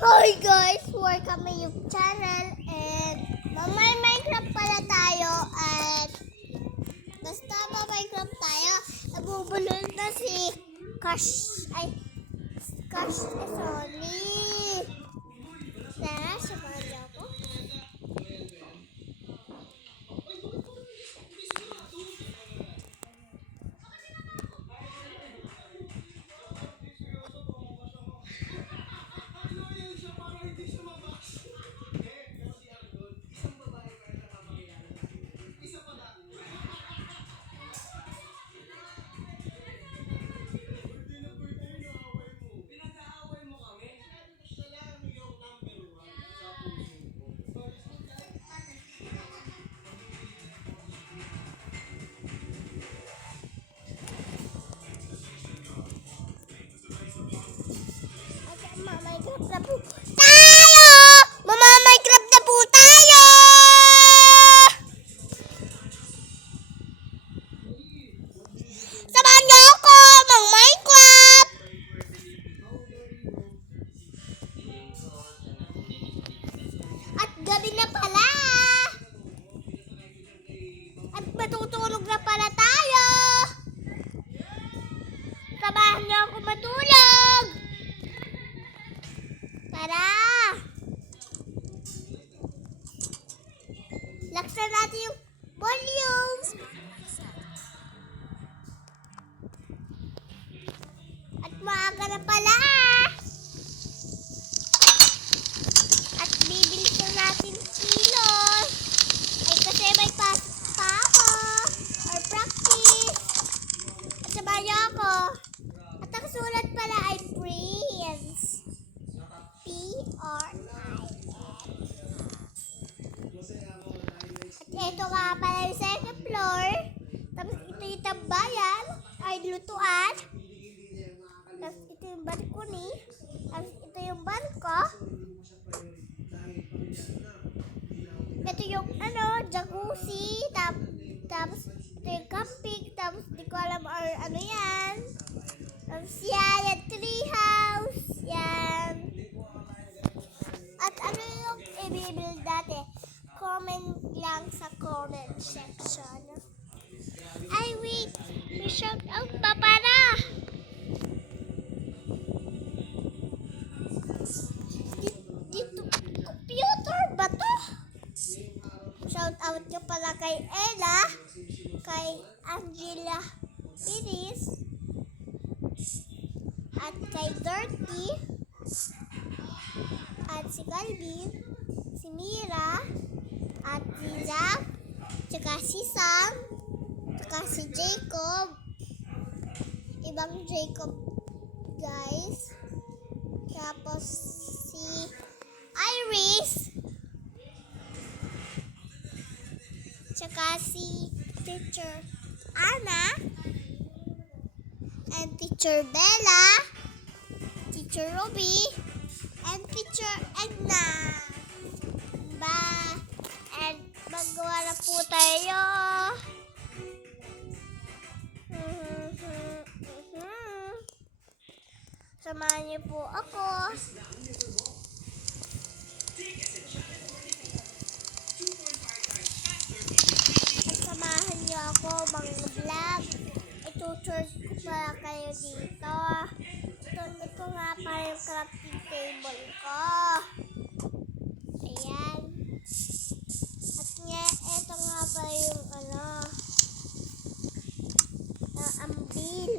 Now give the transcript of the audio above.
Hi guys! Welcome to YouTube channel and may Minecraft pala tayo at basta Minecraft tayo nabubulol na si Cash Sony. Tara, samahan niyo ako. Minecraft na po tayo! Minecraft na po tayo! Samahan niyo ako Minecraft! At gabi na pala! At matutulog na pala tayo! Samahan niyo ako matulog! Tara! Laksan natin yung volume! At maaga na pala! At bibilisan natin kilos! Ay kasi may pasok pa ako! Or practice! At sabahan niyo ako! At ang sulat pala ay Prince! At ito nga pala yung second floor. Tapos ito yung tambayan. Ay lutuan. Tapos ito yung balcony. Tapos ito yung barko. Ito yung jacuzzi. Tapos ito yung camping. Tapos di ko alam ano yan. Tapos yan, yung tree house. Yan. At ano yung i-build dati? Comment lang sa comment section. Ay, wait! May shout out pa para! Dito, computer ba to? Shout out nyo pala kay Ella, kay Angela Piris, at kay Dirty, at si Calvin, si Mira, at si Zach, tsaka si Sam, tsaka si Jacob, ibang Jacob guys, tapos si Iris, tsaka si Teacher Anna, and Teacher Bella, Teacher Ruby, and Teacher Edna. Bye! And magawa na po tayo. Samahan niyo po ako. At samahan niyo ako mag-vlog. I-tutor ko pala kayo dito. Ito nga pala yung crafting table ko. Ayan. At nga, ito nga pala yung ambil.